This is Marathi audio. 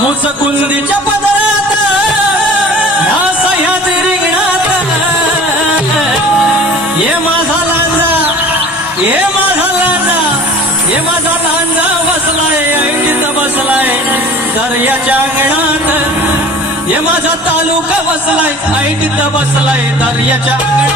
मुसकुंदीच्या पदरात ह्या सह्याद्री रिंगणात ये माझा लांजा, ये माझा लांजा, ये माझा लांजा बसलाय ऐटीत बसलाय दर्याच्या अंगणात, ये माझा तालुका बसलाय ऐटीत बसलाय दर्याच्या अंगणात.